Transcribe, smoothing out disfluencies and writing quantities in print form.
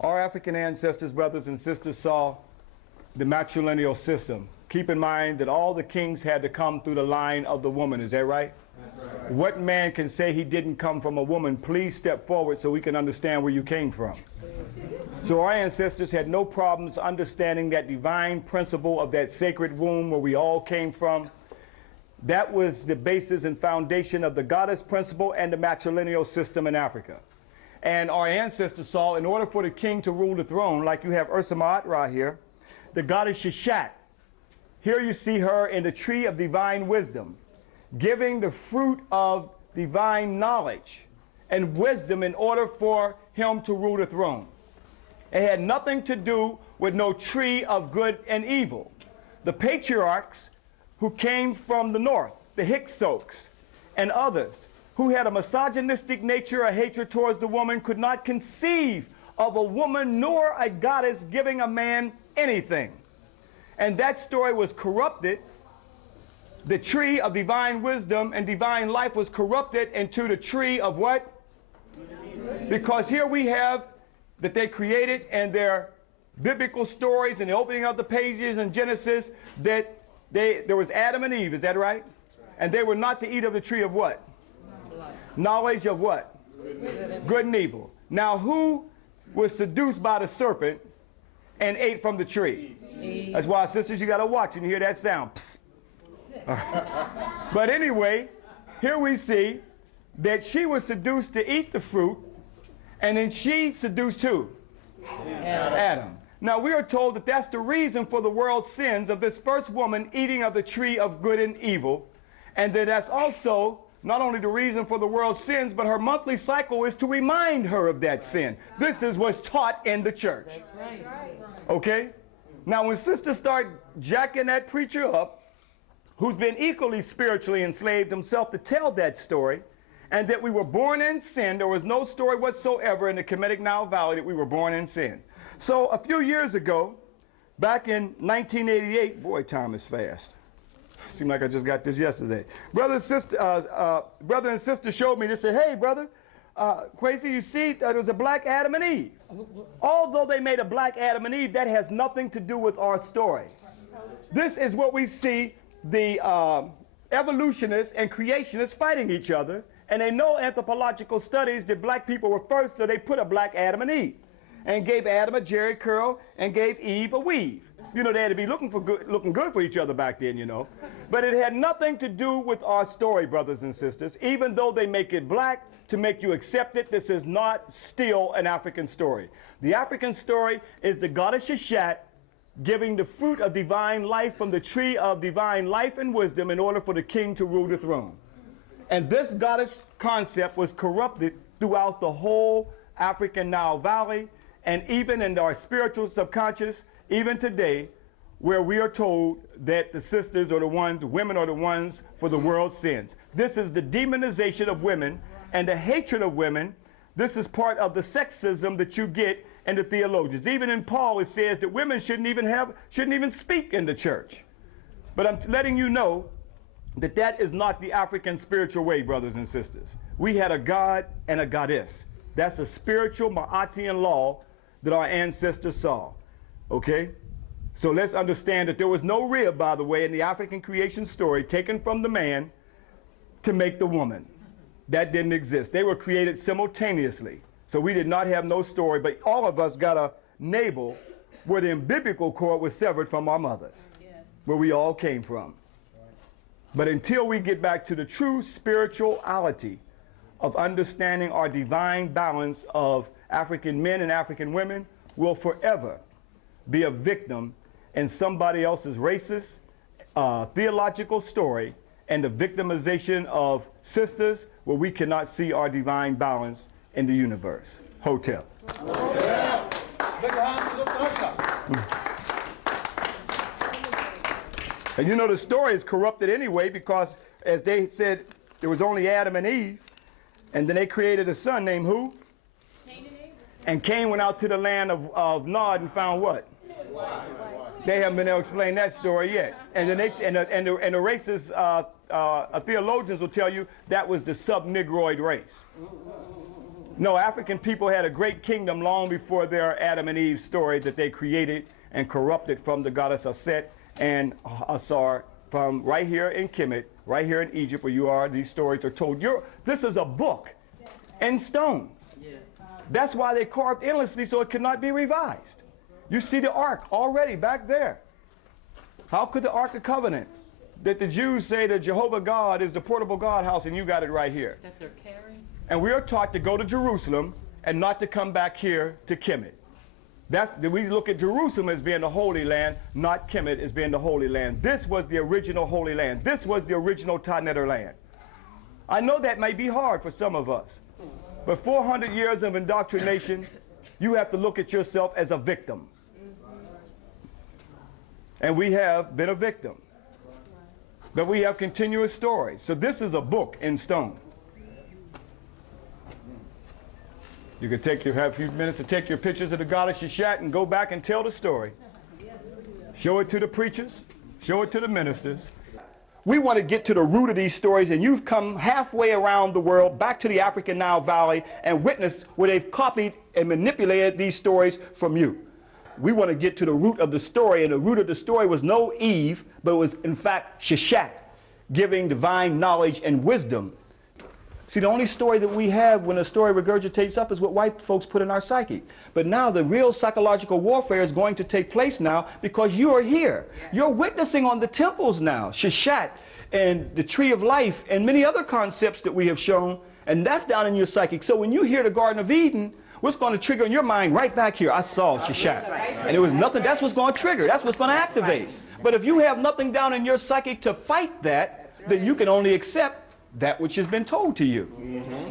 Our African ancestors, brothers and sisters, saw the matrilineal system. Keep in mind that all the kings had to come through the line of the woman. Is that right? That's right. What man can say he didn't come from a woman? Please step forward so we can understand where you came from. So our ancestors had no problems understanding that divine principle of that sacred womb where we all came from. That was the basis and foundation of the goddess principle and the matrilineal system in Africa. And our ancestors saw, in order for the king to rule the throne, like you have Ursa Ma'at here, the goddess Sheshat. Here you see her in the tree of divine wisdom, giving the fruit of divine knowledge and wisdom in order for him to rule the throne. It had nothing to do with no tree of good and evil. The patriarchs who came from the north, the Hyksos and others, who had a misogynistic nature, a hatred towards the woman, could not conceive of a woman nor a goddess giving a man anything. And that story was corrupted. The tree of divine wisdom and divine life was corrupted into the tree of what? Because here we have that they created in their biblical stories and the opening of the pages in Genesis that there was Adam and Eve, is that right? And they were not to eat of the tree of what? Knowledge of what? Good and evil. Now who was seduced by the serpent and ate from the tree? Eve. That's why, sisters, you got to watch and you hear that sound. Psst. But anyway, here we see that she was seduced to eat the fruit, and then she seduced who? Adam. Now we are told that that's the reason for the world's sins of this first woman eating of the tree of good and evil, and that that's also not only the reason for the world's sins, but her monthly cycle is to remind her of that sin. This is what's taught in the church. That's right. Okay? Now when sisters start jacking that preacher up, who's been equally spiritually enslaved himself, to tell that story, and that we were born in sin, there was no story whatsoever in the Kemetic Nile Valley that we were born in sin. So a few years ago, back in 1988, boy, time is fast. Seemed like I just got this yesterday. Brother and sister showed me, they said, hey, brother, Kwesi, you see, there was a black Adam and Eve. Although they made a black Adam and Eve, that has nothing to do with our story. This is what we see the evolutionists and creationists fighting each other, and they know anthropological studies that black people were first, so they put a black Adam and Eve, and gave Adam a jerry curl and gave Eve a weave. You know, they had to be looking good for each other back then, you know. But it had nothing to do with our story, brothers and sisters. Even though they make it black to make you accept it, this is not still an African story. The African story is the goddess Sheshat giving the fruit of divine life from the tree of divine life and wisdom in order for the king to rule the throne. And this goddess concept was corrupted throughout the whole African Nile Valley, and even in our spiritual subconscious, even today, where we are told that the sisters are the ones, the women are the ones for the world's sins. This is the demonization of women and the hatred of women. This is part of the sexism that you get in the theologians. Even in Paul, it says that women shouldn't even speak in the church. But I'm letting you know that that is not the African spiritual way, brothers and sisters. We had a god and a goddess. That's a spiritual Ma'atian law that our ancestors saw. Okay? So let's understand that there was no rib, by the way, in the African creation story taken from the man to make the woman. That didn't exist. They were created simultaneously. So we did not have no story, but all of us got a navel where the umbilical cord was severed from our mothers, where we all came from. But until we get back to the true spirituality of understanding our divine balance of African men and African women, we'll forever be a victim in somebody else's racist, theological story, and the victimization of sisters where we cannot see our divine balance in the universe. Hotel. Hotel. And you know the story is corrupted anyway, because as they said, there was only Adam and Eve, and then they created a son named who? Cain. And Cain went out to the land of Nod and found what? They haven't been able to explain that story yet. And then the racist theologians will tell you that was the sub-Negroid race. No, African people had a great kingdom long before their Adam and Eve story that they created and corrupted from the goddess Aset and Asar from right here in Kemet, right here in Egypt where you are. These stories are told. This is a book in stone. That's why they carved endlessly so it could not be revised. You see the Ark already back there. How could the Ark of Covenant that the Jews say that Jehovah God is the portable God house and you got it right here? That they're carrying? And we are taught to go to Jerusalem and not to come back here to Kemet. We look at Jerusalem as being the Holy Land, not Kemet as being the Holy Land. This was the original Holy Land. This was the original Taneter land. I know that may be hard for some of us, but 400 years of indoctrination, you have to look at yourself as a victim. And we have been a victim. But we have continuous stories. So this is a book in stone. You can have a few minutes to take your pictures of the goddess Sheshat and go back and tell the story. Show it to the preachers. Show it to the ministers. We want to get to the root of these stories, and you've come halfway around the world, back to the African Nile Valley, and witnessed where they've copied and manipulated these stories from you. We want to get to the root of the story, and the root of the story was no Eve, but it was in fact Sheshat, giving divine knowledge and wisdom. See, the only story that we have when a story regurgitates up is what white folks put in our psyche. But now the real psychological warfare is going to take place now because you are here. You're witnessing on the temples now, Sheshat and the tree of life and many other concepts that we have shown, and that's down in your psychic. So when you hear the Garden of Eden, what's going to trigger in your mind right back here? I saw Sheshat. And it was nothing. That's what's going to trigger. That's what's going to activate. But if you have nothing down in your psychic to fight that, then you can only accept that which has been told to you.